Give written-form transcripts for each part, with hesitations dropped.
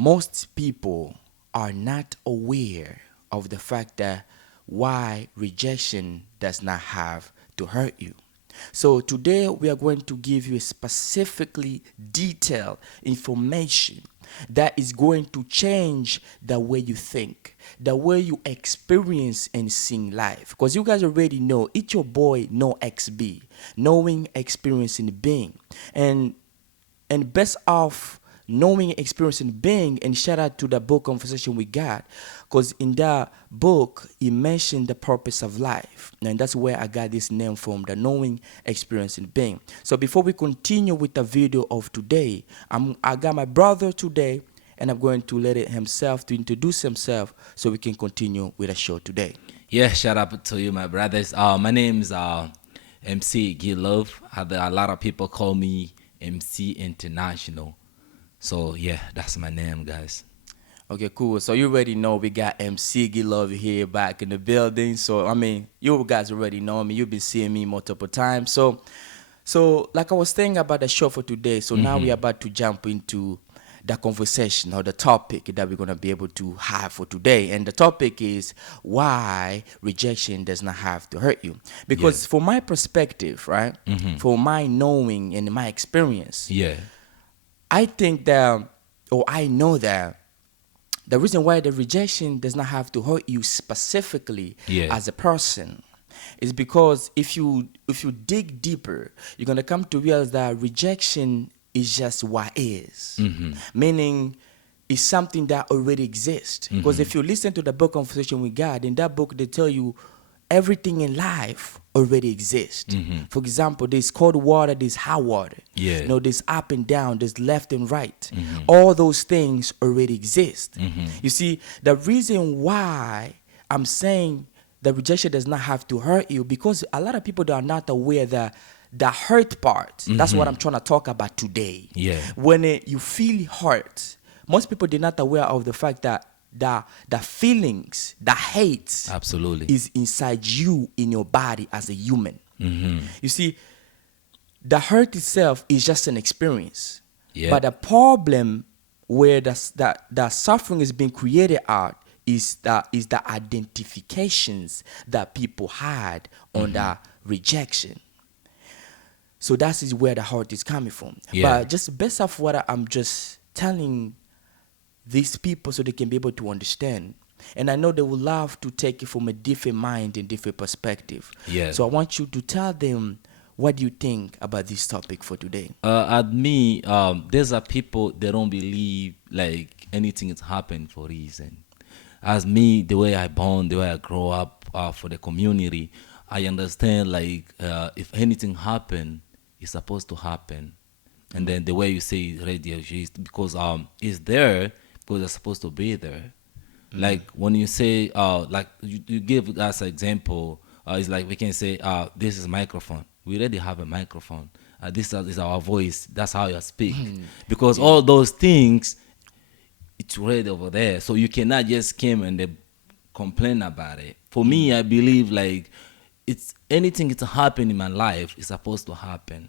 most people are not aware of the fact that why rejection does not have to hurt you. So today we are going to give you a specifically detailed information that is going to change the way you think, the way you experience and seeing life. Because you guys already know, it's your boy KnowXBe, knowing, experiencing, being. And best of knowing, experiencing, being, and shout out to the book conversation we got, because in that book he mentioned the purpose of life, and that's where I got this name from, the knowing, experiencing, being. So before we continue with the video of today, I got my brother today, and I'm going to let it himself to introduce himself so we can continue with the show today. Yeah, shout out to you, my brothers. My name's MC Love. A lot of people call me MC International. So yeah, that's my name, guys. Okay, cool. So you already know we got MC Love here back in the building. So I mean, you guys already know me. You've been seeing me multiple times. So like I was saying about the show for today. So now we're about to jump into the conversation or the topic that we're gonna be able to have for today. And the topic is why rejection does not have to hurt you. Because from my perspective, right, for my knowing and my experience, Yeah. I think that, or I know that the reason why the rejection does not have to hurt you specifically as a person is because if you dig deeper, you're gonna come to realize that rejection is just what is, meaning it's something that already exists. Because if you listen to the book conversation we got, in that book they tell you everything in life already exists. For example, there's cold water, there's hot water. Yeah. You know, there's up and down, there's left and right. All those things already exist. You see, the reason why I'm saying the rejection does not have to hurt you, because a lot of people that are not aware that the hurt part, that's what I'm trying to talk about today. Yeah. When you feel hurt, most people they're not aware of the fact that the feelings, the hate Absolutely. is inside you, in your body as a human. You see, the hurt itself is just an experience. Yeah. But the problem where the suffering is being created out is the identifications that people had on the rejection. So that is where the heart is coming from. Yeah. But just based off what I'm just telling these people so they can be able to understand. And I know they would love to take it from a different mind and different perspective. Yeah. So I want you to tell them what you think about this topic for today. At me, there's a people they don't believe like anything is happening for a reason. As me, the way I born, the way I grow up for the community, I understand like if anything happen, it's supposed to happen. And then the way you say radiation is because it's there because it's supposed to be there. Like when you say like you give us an example, it's like we can say this is microphone. We already have a microphone. This is our voice. That's how you speak. Because all those things, it's already over there. So you cannot just come and complain about it. For me, I believe like it's anything that's happening in my life is supposed to happen.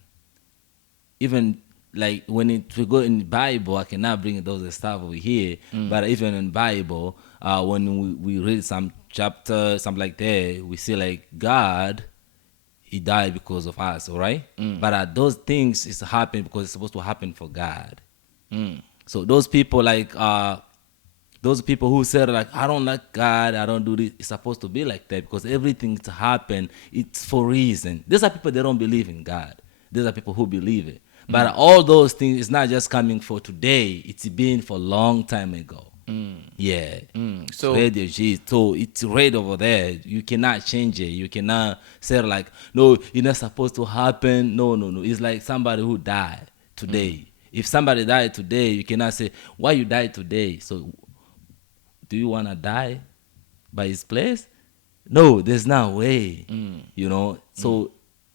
Even like when we go in the Bible, I cannot bring those stuff over here. But even in Bible, when we read some chapter, something like that, we see like God, He died because of us, all right? But those things is happening because it's supposed to happen for God. So those people like those people who said like I don't like God, I don't do this, it's supposed to be like that because everything to happen, it's for reason. These are people that don't believe in God. These are people who believe it. But all those things is not just coming for today. It's been for a long time ago. Yeah. So So it's right over there. You cannot change it. You cannot say like, no, it's not supposed to happen. No. It's like somebody who died today. If somebody died today, you cannot say, why you died today? So do you want to die by his place? No, there's no way. You know? So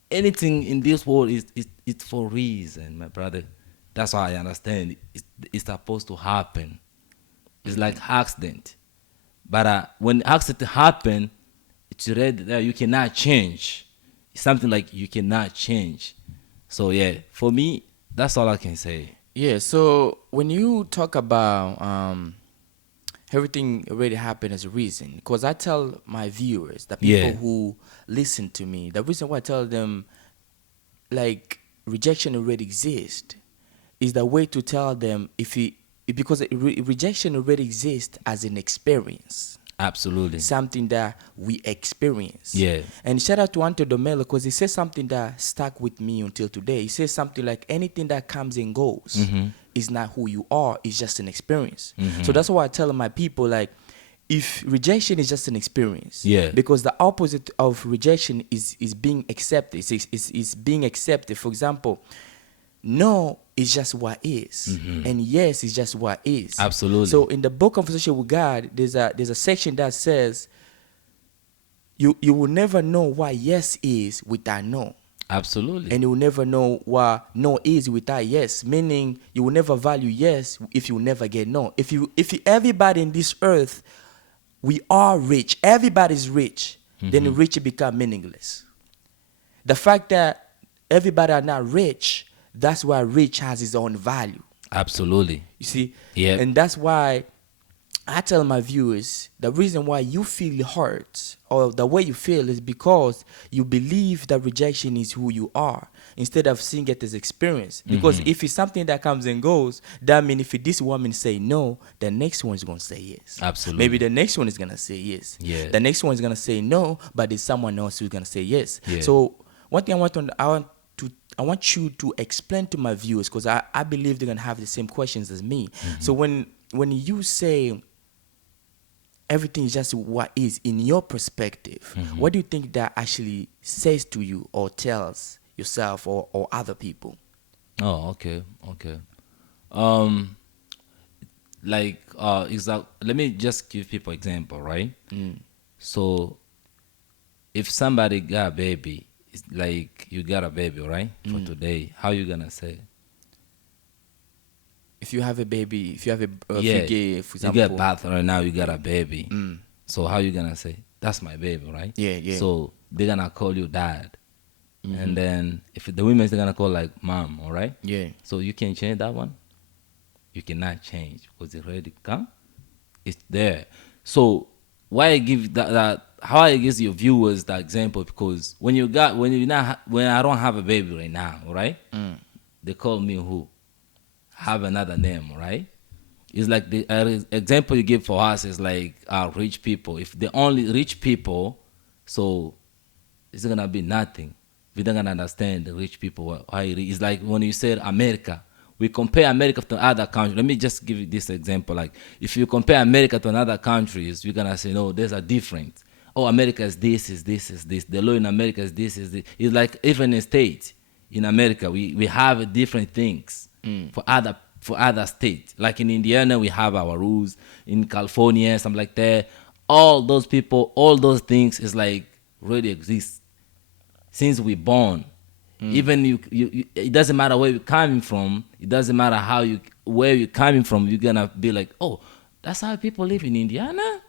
anything in this world is it's for reason, my brother. That's why I understand. It's supposed to happen. It's like accident. But when accident happen, it's already there. You cannot change. It's something like you cannot change. So yeah, for me, that's all I can say. Yeah, so when you talk about everything already happened as a reason, because I tell my viewers, the people Yeah, who listen to me, the reason why I tell them like rejection already exists is the way to tell them because rejection already exists as an experience, absolutely. something that we experience. Yeah. And shout out to Ante Domelo because he says something that stuck with me until today. He says something like anything that comes and goes Mm-hmm. is not who you are, it's just an experience. So Mm-hmm. that's why I tell my people like if rejection is just an experience, Yeah. because the opposite of rejection is being accepted, is being accepted. For example, no is just what is, and yes is just what is. Absolutely. So in the book Conversation with God, there's a section that says you will never know what yes is without no, Absolutely. and you will never know what no is without yes. Meaning you will never value yes if you never get no. If everybody in this earth, we are rich, everybody's rich, then rich become meaningless. The fact that everybody are not rich, that's why rich has its own value. Absolutely. You see? Yep. And that's why I tell my viewers the reason why you feel hurt or the way you feel is because you believe that rejection is who you are instead of seeing it as experience. Because if it's something that comes and goes, that means if this woman say no, the next one is going to say yes. Maybe Absolutely. the next one is going to say yes. Yeah. The next one is going to say no, but there's someone else who's going to say yes. Yeah. So one thing I want you to explain to my viewers because I believe they're going to have the same questions as me. So when you say everything is just what is in your perspective, what do you think that actually says to you or tells yourself or other people? Oh, okay. Okay. Um, like let me just give people example, right? So if somebody got a baby, it's like you got a baby, right? For today, how you gonna say? If you have a baby, if you have if you Yeah, get, for you get example, bath right now, you got a baby. So how you gonna say that's my baby, right? yeah, yeah, So they're gonna call you dad, and then if the women's they're gonna call like mom, all right? yeah, So you can change that one. You cannot change because it already come. It's there. So why I give that how I give your viewers that example because when I don't have a baby right now, right? They call me who have another name, right? It's like the example you give for us is like rich people. If the only rich people, so it's gonna be nothing. We don't gonna understand the rich people. Why it's like when you said America, we compare America to other countries. Let me just give you this example. Like if you compare America to other countries, you're gonna say no, there's a difference. Oh, America is this, is this, is this. The law in America is this, is this. It's like even in states in America, we have different things for other states. Like in Indiana, we have our rules. In California, something like that. All those people, all those things is like really exist since we born. Even it doesn't matter where you're coming from. It doesn't matter where you're coming from. You're gonna be like, oh, that's how people live in Indiana.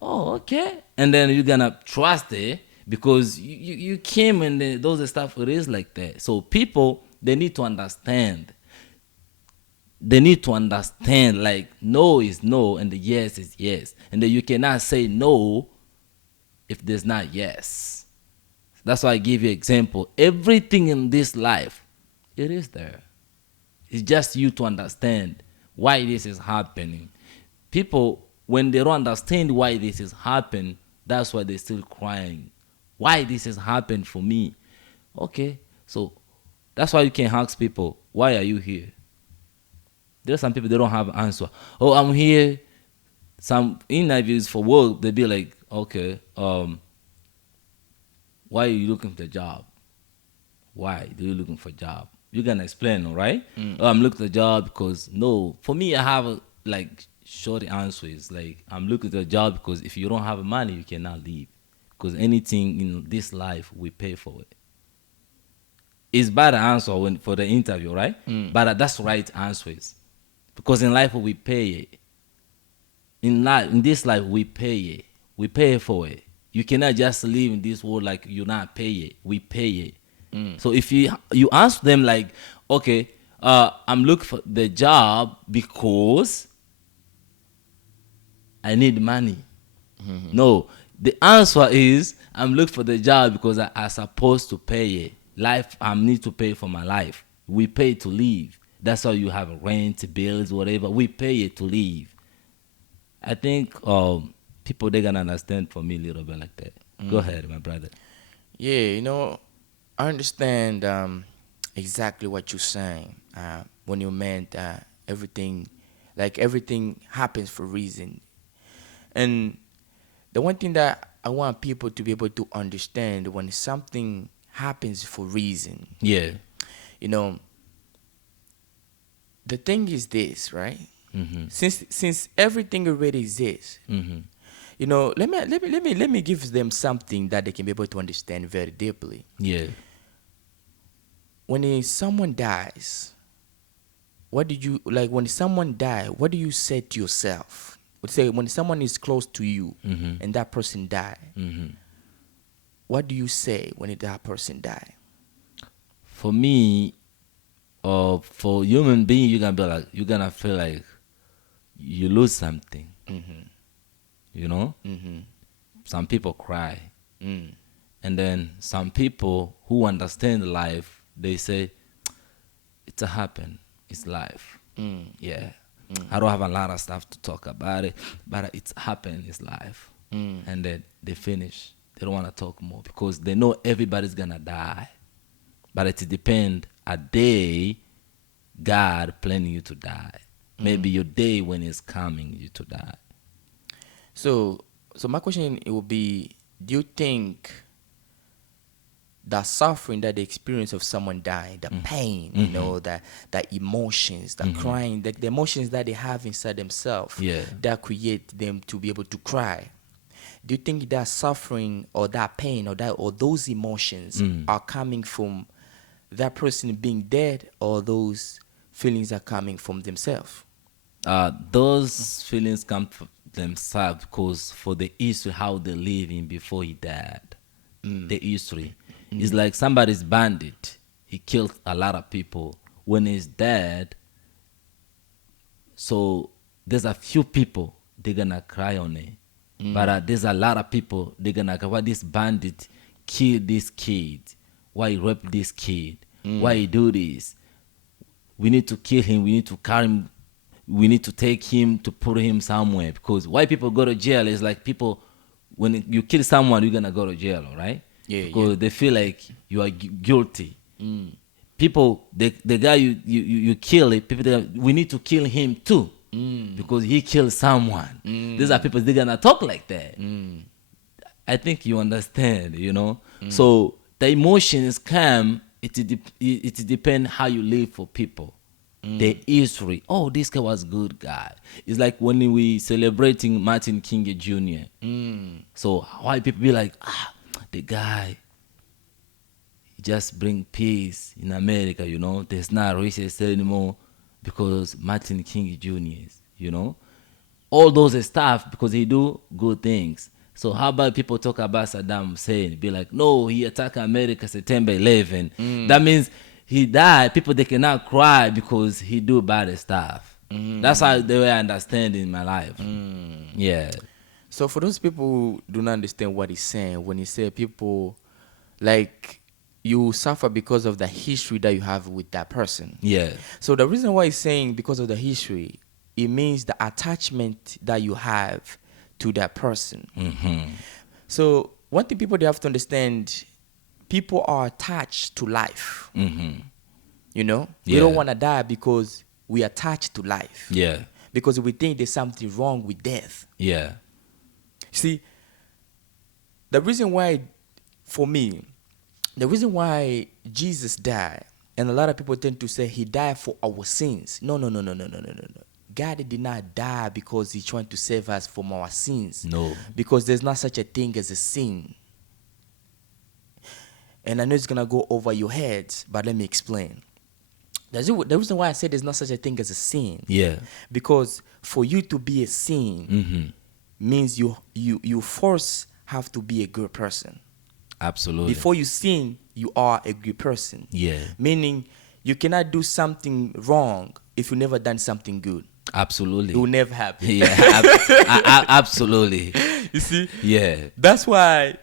Oh, okay. And then you're gonna trust it because you came and those stuff. It is like that. So people they need to understand. They need to understand like no is no and the yes is yes, and then you cannot say no if there's not yes. That's why I give you example. Everything in this life, it is there. It's just you to understand why this is happening. People, when they don't understand why this is happening, that's why they're still crying. Why this has happened for me? Okay, so that's why you can ask people, why are you here? There are some people they don't have an answer. Oh, I'm here. Some interviews for work, they be like, okay, why are you looking for a job? Why do you looking for a job? You're gonna explain, all right? Oh, I'm looking for a job because no. For me, I have a like short answer is like I'm looking for a job because if you don't have money, you cannot leave. Because anything in this life, we pay for it. It's bad answer when for the interview, right? But that's right answers. Because in life we pay it. In this life we pay it. We pay for it. You cannot just live in this world like you not pay it. We pay it. So if you ask them like, okay, I'm looking for the job because I need money. No, the answer is I'm looking for the job because I supposed to pay it. Life, I need to pay for my life. We pay to live. That's how you have rent, bills, whatever. We pay it to live. I think people they gonna understand for me a little bit like that. Go ahead, my brother. Yeah, I understand exactly what you're saying when you meant everything, like everything happens for a reason. And the one thing that I want people to be able to understand when something happens for reason, Yeah. you know, the thing is this, right? Mm-hmm. Since everything already exists, Mm-hmm. let me give them something that they can be able to understand very deeply. Yeah. When someone dies, what do you like? When someone die, what do you say to yourself? Let's say when someone is close to you Mm-hmm. and that person die, Mm-hmm. what do you say when that person die? For me, for human being, you're gonna feel like you lose something. Mm-hmm. You know, Mm-hmm. some people cry, Mm. and then some people who understand life, they say it's a happen, it's life. Mm. Yeah, I Mm. don't have a lot of stuff to talk about it, but it's happened, it's life. Mm. And then they finish. They don't want to talk more because they know everybody's gonna die. But it depends a day God planning you to die. Maybe your day when it's coming you to die. So, so my question it will be: do you think the suffering that the experience of someone dying, the pain, the emotions, the crying, the emotions that they have inside themselves, Yeah. that create them to be able to cry? Do you think that suffering or that pain or those emotions are coming from that person being dead, or those feelings are coming from themselves? Those feelings come from themselves because for the history how they living before he died. The history. It's like somebody's bandit. He killed a lot of people. When he's dead, so there's a few people they're gonna cry on it. But there's a lot of people they're gonna cry. Why this bandit killed this kid? Why he raped this kid? Why he do this? We need to kill him. We need to carry him. We need to take him to put him somewhere. Because why people go to jail is like people, when you kill someone, you're gonna go to jail, right? Yeah, Because yeah. they feel like you are guilty. People, the guy you kill it, people, we need to kill him too. Because he killed someone. These are people, they're gonna talk like that. I think you understand, So the emotions come, it depends how you live for people. The history. Oh, this guy was good guy. It's like when we celebrating Martin King Jr. So why people be like, the guy he just bring peace in America, There's not racist anymore because Martin King Jr. All those stuff because he do good things. So how about people talk about Saddam Hussein? Be like, no, he attacked America September 11. That means he died. People they cannot cry because he do bad stuff. That's how the way I understand in my life. Yeah, So for those people who do not understand what he's saying, when he say people like you suffer because of the history that you have with that person. yeah, So the reason why he's saying because of the history, it means the attachment that you have to that person. So one thing people they have to understand, people are attached to life. We don't Yeah. want to die because we attached to life. yeah, Because we think there's something wrong with death. yeah, See, the reason why, for me, the reason why Jesus died, and a lot of people tend to say he died for our sins. No, no, no, no, no, no, no, no, no. God did not die because he's trying to save us from our sins. No. Because there's not such a thing as a sin. And I know it's going to go over your heads, but let me explain. The reason why I said there's not such a thing as a sin. yeah, Because for you to be a sin means you first have to be a good person. absolutely. Before you sin, you are a good person. Yeah. Meaning you cannot do something wrong if you never done something good. Absolutely. It will never happen. Yeah, absolutely. You see? Yeah. That's why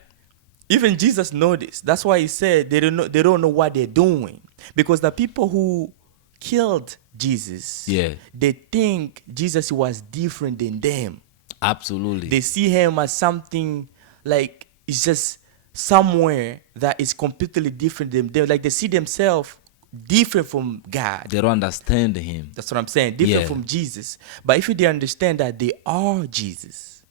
even Jesus noticed. That's why he said they don't know what they're doing. Because the people who killed Jesus, Yeah. they think Jesus was different than them. Absolutely. They see him as something like it's just somewhere that is completely different than them. Like they see themselves different from God. They don't understand him. That's what I'm saying. Different Yeah. from Jesus. But if they understand that they are Jesus,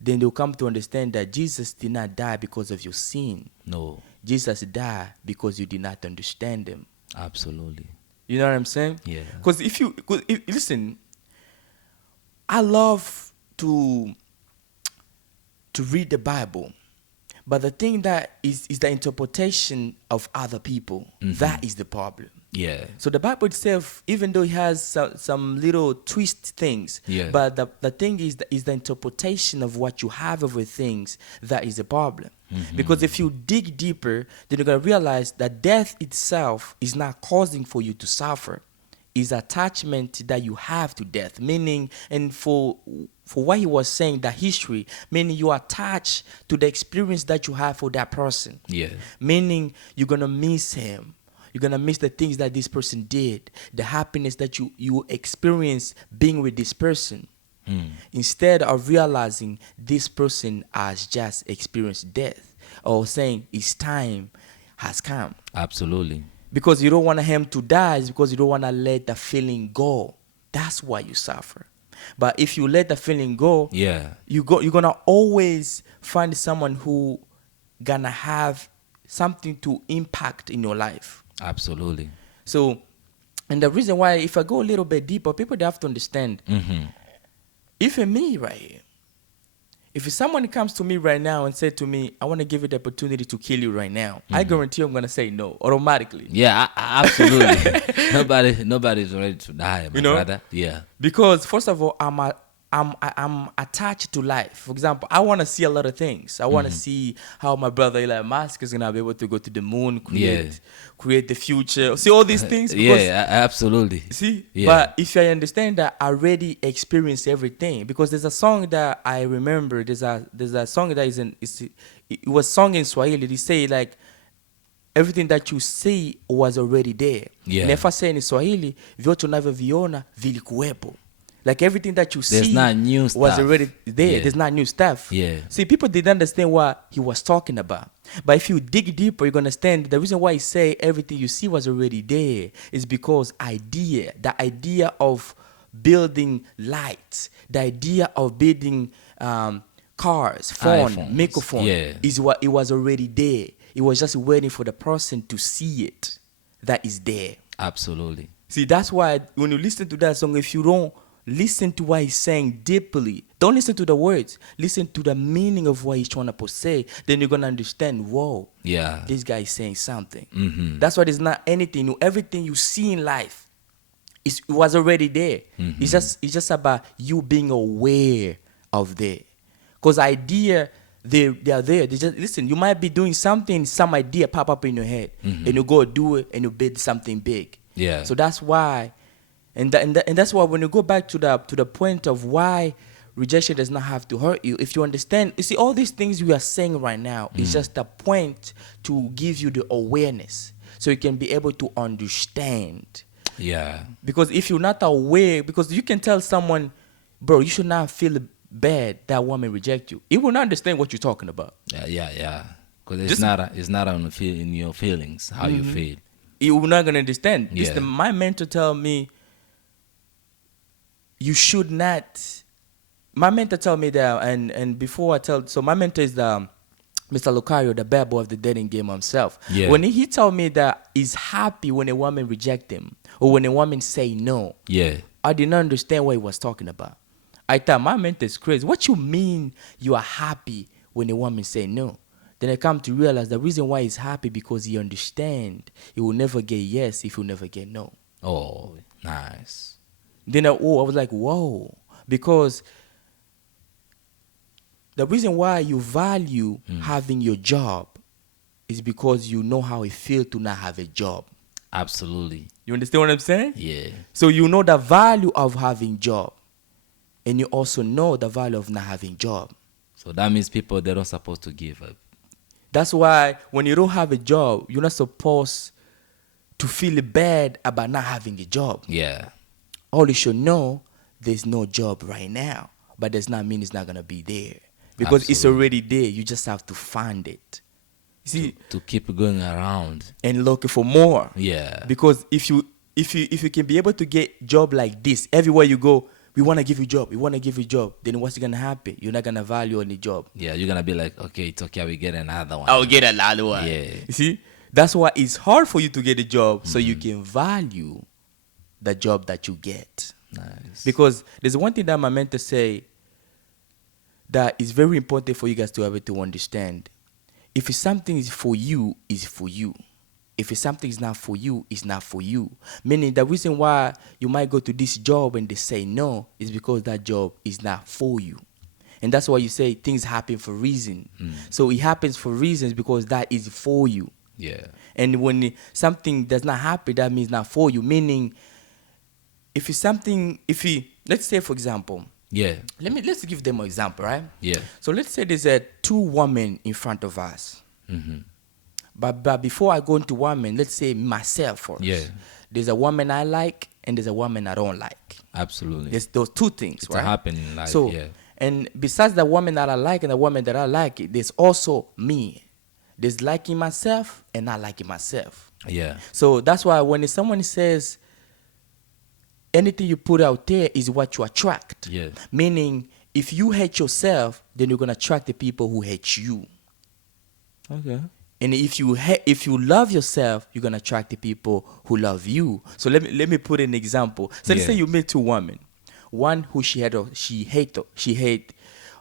then they'll come to understand that Jesus did not die because of your sin. No. Jesus died because you did not understand him. Absolutely. You know what I'm saying? Yeah. Because listen, I love to read the Bible, but the thing that is the interpretation of other people. That is the problem. Yeah. So the Bible itself, even though it has some little twist things, Yeah. but the thing is the interpretation of what you have over things that is the problem. Because if you dig deeper, then you're going to realize that death itself is not causing for you to suffer. Is attachment that you have to death, meaning, and for what he was saying, the history, meaning you attach to the experience that you have for that person. Yeah. Meaning you're gonna miss him. You're gonna miss the things that this person did, the happiness that you experience being with this person. Instead of realizing this person has just experienced death, or saying his time has come. Absolutely. Because you don't want him to die, is because you don't want to let the feeling go. That's why you suffer. But if you let the feeling go, Yeah. you're gonna always find someone who gonna have something to impact in your life. Absolutely. So, and the reason why, if I go a little bit deeper, people, they have to understand. Even me right here, if someone comes to me right now and said to me, I want to give you the opportunity to kill you right now, I guarantee I'm going to say no automatically. Yeah, absolutely. Nobody's ready to die, my brother. Yeah. Because first of all, I'm attached to life. For example, I want to see a lot of things. I want to see how my brother Elon Musk is going to be able to go to the moon, create the future, see all these things. Because, Yeah, absolutely. See, Yeah. but if I understand that I already experienced everything, because there's a song that I remember. There's a song that it was sung in Swahili. They say like everything that you see was already there. Yeah. And if I say in Swahili, vyote unavyoviona vilikuwepo. Like everything that you There's see not new was stuff. already there. Yeah. There's not new stuff. Yeah. See, people didn't understand what he was talking about. But if you dig deeper, you're going to understand the reason why he say everything you see was already there is because the idea of building lights, the idea of building cars, phone, iPhones. microphone, Yeah. is what it was already there. It was just waiting for the person to see it. That is there. Absolutely. See, that's why when you listen to that song, if you don't listen to what he's saying deeply, don't listen to the words, listen to the meaning of what he's trying to say, then you're going to understand, whoa, Yeah. this guy is saying something. That's why there's not anything new. Everything you see in life, it was already there. It's just about you being aware of there. Because idea, they are there. They just, listen, you might be doing something, some idea pop up in your head, and you go do it, and you build something big. Yeah. So that's why, and that's why when you go back to the point of why rejection does not have to hurt you, if you understand, you see, all these things we are saying right now is just a point to give you the awareness, so you can be able to understand. Yeah. Because if you're not aware, because you can tell someone, bro, you should not feel bad that woman reject you. He will not understand what you're talking about. Yeah. Because it's not in your feelings how you feel. He will not gonna understand. Yeah. My mentor tell me, you should not. My mentor tell me that, and before I tell, so my mentor is the Mr. Lucario, the bad boy of the dating game himself. Yeah. When he told me that he's happy when a woman reject him or when a woman say no, Yeah. I didn't understand what he was talking about. I thought, my mentor is crazy. What you mean you are happy when a woman say no? Then I come to realize the reason why he's happy because he understand he will never get yes if he will never get no. Oh, nice. Then I was like, whoa. Because the reason why you value having your job is because you know how it feels to not have a job. Absolutely. You understand what I'm saying? Yeah. So you know the value of having job, and you also know the value of not having job. So that means people, they don't supposed to give up. That's why when you don't have a job, you're not supposed to feel bad about not having a job. Yeah. All you should know, there's no job right now, but does not mean it's not gonna be there, because it's Absolutely. already there. You just have to find it. You see, To keep going around. and looking for more. Yeah. Because if you can be able to get job like this everywhere you go, we want to give you job, we want to give you job, then what's gonna happen? You're not gonna value any job. Yeah, you're gonna be like, okay, it's okay, we get another one. I'll get another one. Yeah. You see, that's why it's hard for you to get a job, so you can value the job that you get. Nice. Because there's one thing that my mentor say that is very important for you guys to be able to understand. If something is for you, it's for you. If something is not for you, it's not for you. Meaning the reason why you might go to this job and they say no is because that job is not for you. And that's why you say things happen for reason. So it happens for reasons because that is for you. Yeah. And when something does not happen, that means not for you. Meaning, if it's something, let's say for example, Yeah. let's give them an example, right? Yeah. So let's say there's two women in front of us. Mm-hmm. But before I go into women, let's say myself first. Yeah. There's a woman I like and there's a woman I don't like. Absolutely. There's those two things, It's right? happening in life. So, Yeah. and besides the woman that I like and the woman that I like, there's also me. There's liking myself and not liking myself. Yeah. So that's why when someone says anything you put out there is what you attract. Yeah. Meaning, if you hate yourself, then you're gonna attract the people who hate you. Okay. And if you love yourself, you're gonna attract the people who love you. So let me put an example. So let's Yeah. say you meet two women, one who she hate.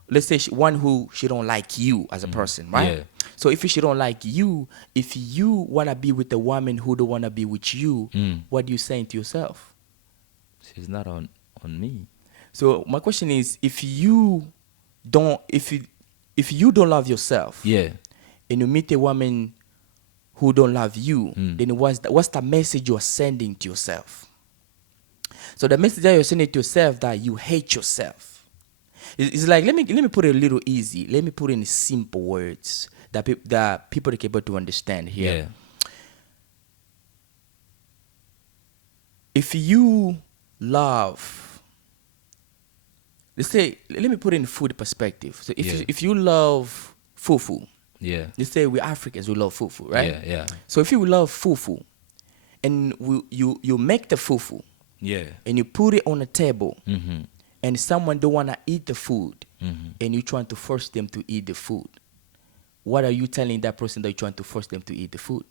Let's say one who she don't like you as a person, right? Yeah. So if she don't like you, if you wanna be with a woman who don't wanna be with you, what are you saying to yourself? She's not on me. So my question is, if you don't love yourself, Yeah. and you meet a woman who don't love you, then what's the message you're sending to yourself? So the message that you're sending to yourself that you hate yourself. It's like, let me put it a little easy. Let me put it in simple words that people are able to understand here. Yeah. If you love, let's say, let me put it in food perspective. So if you love fufu, Yeah. let's say we're Africans, we love fufu, right? Yeah. Yeah. So if you love fufu, and you make the fufu, Yeah. and you put it on the table, Mm-hmm. and someone don't want to eat the food, Mm-hmm. and you're trying to force them to eat the food, what are you telling that person that you're trying to force them to eat the food?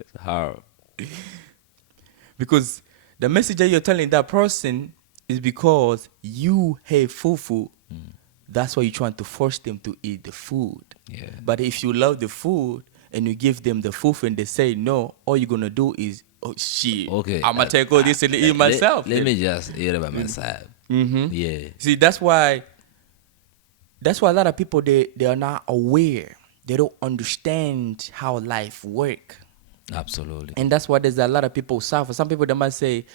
It's hard. Because the message that you're telling that person is because you hate fufu. That's why you're trying to force them to eat the food. Yeah. But if you love the food and you give them the fufu and they say no, all you're gonna do is, oh shit, Okay. I'm gonna take all this and eat myself. Let me just eat it by myself. Mm-hmm. Yeah. See, that's why a lot of people they are not aware. They don't understand how life works. Absolutely. And that's why there's a lot of people suffer. Some people, they might say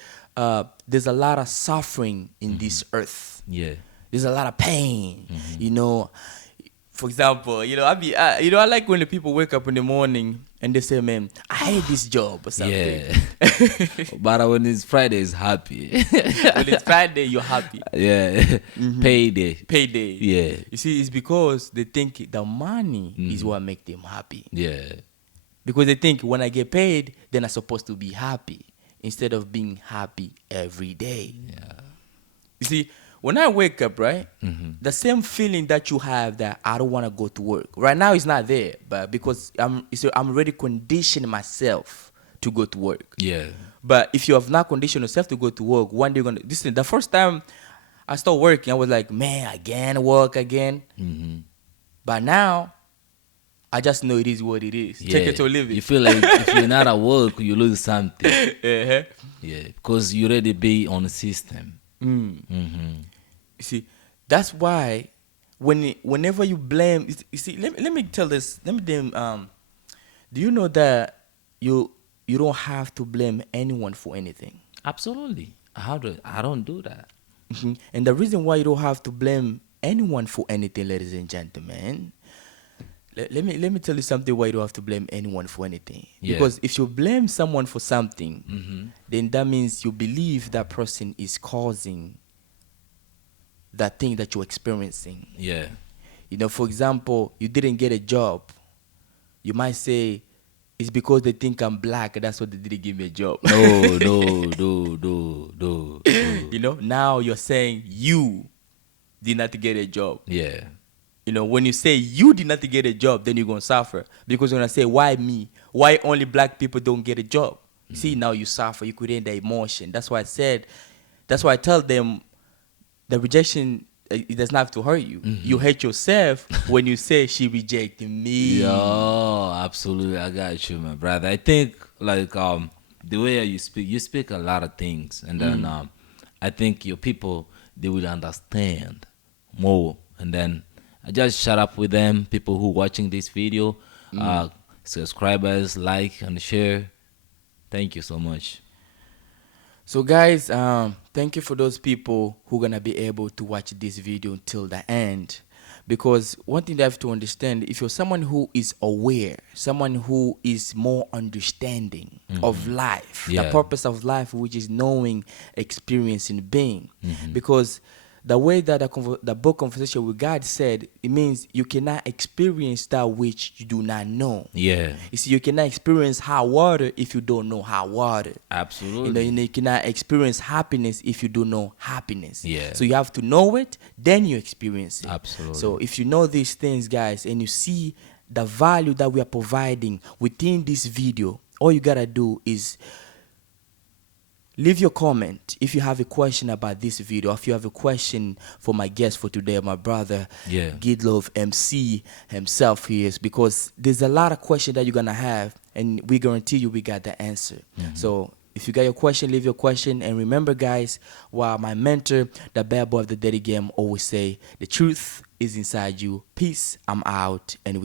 there's a lot of suffering in this earth. Yeah. There's a lot of pain. You know, for example, I like when the people wake up in the morning and they say, man, I hate this job or something. Yeah. But when it's Friday, it's happy. When it's Friday, you're happy. Yeah. Payday. Payday. Yeah. You see, it's because they think the money is what makes them happy. Yeah. Because they think when I get paid, then I'm supposed to be happy instead of being happy every day. Yeah. You see, when I wake up, right, the same feeling that you have that I don't want to go to work. Right now, it's not there, but because I'm already conditioning myself to go to work. Yeah. But if you have not conditioned yourself to go to work, one day you're gonna. Listen, the first time I started working, I was like, man, again, work again. Mm-hmm. But now, I just know it is what it is. Yeah. Take it or leave it. You feel like if you're not at work, you lose something. Uh-huh. Yeah. Because you already be on the system. Mm-hmm. You see, that's why whenever you blame, you see, let me tell this. Let me Do you know that you you don't have to blame anyone for anything? Absolutely. I don't do that. And the reason why you don't have to blame anyone for anything, ladies and gentlemen, let me tell you something why you don't have to blame anyone for anything. Yeah. Because if you blame someone for something, then that means you believe that person is causing that thing that you're experiencing. Yeah. You know, for example, you didn't get a job. You might say it's because they think I'm black, that's why they didn't give me a job. No, no, no, no, no, no. You know, now you're saying you did not get a job. Yeah. You know, when you say you did not get a job, then you're going to suffer. Because you're going to say, why me? Why only black people don't get a job? See, now you suffer. You create the emotion. That's why that's why I tell them the rejection, it does not have to hurt you. You hate yourself when you say she rejected me. Yo, absolutely. I got you, my brother. I think like the way you speak a lot of things, and then I think your people they will understand more, and then I just shut up with them. People who watching this video, subscribers, like and share. Thank you so much. So guys, thank you for those people who gonna be able to watch this video until the end, because one thing they have to understand, if you're someone who is aware, someone who is more understanding of life, the Yeah. purpose of life, which is knowing, experiencing, being, because the way that the book Conversation with God said, it means you cannot experience that which you do not know. Yeah, You see, you cannot experience hot water if you don't know hot water. absolutely. You cannot experience happiness if you don't know happiness. Yeah. So you have to know it, then you experience it. Absolutely. So if you know these things, guys, and you see the value that we are providing within this video, all you gotta do is leave your comment if you have a question about this video, or if you have a question for my guest for today, my brother, Yeah. Gidlove MC himself here, because there's a lot of questions that you're gonna have, and we guarantee you we got the answer. So if you got your question, leave your question, and remember, guys, while my mentor, the bad boy of the Daddy Game, always say, the truth is inside you. Peace. I'm out, and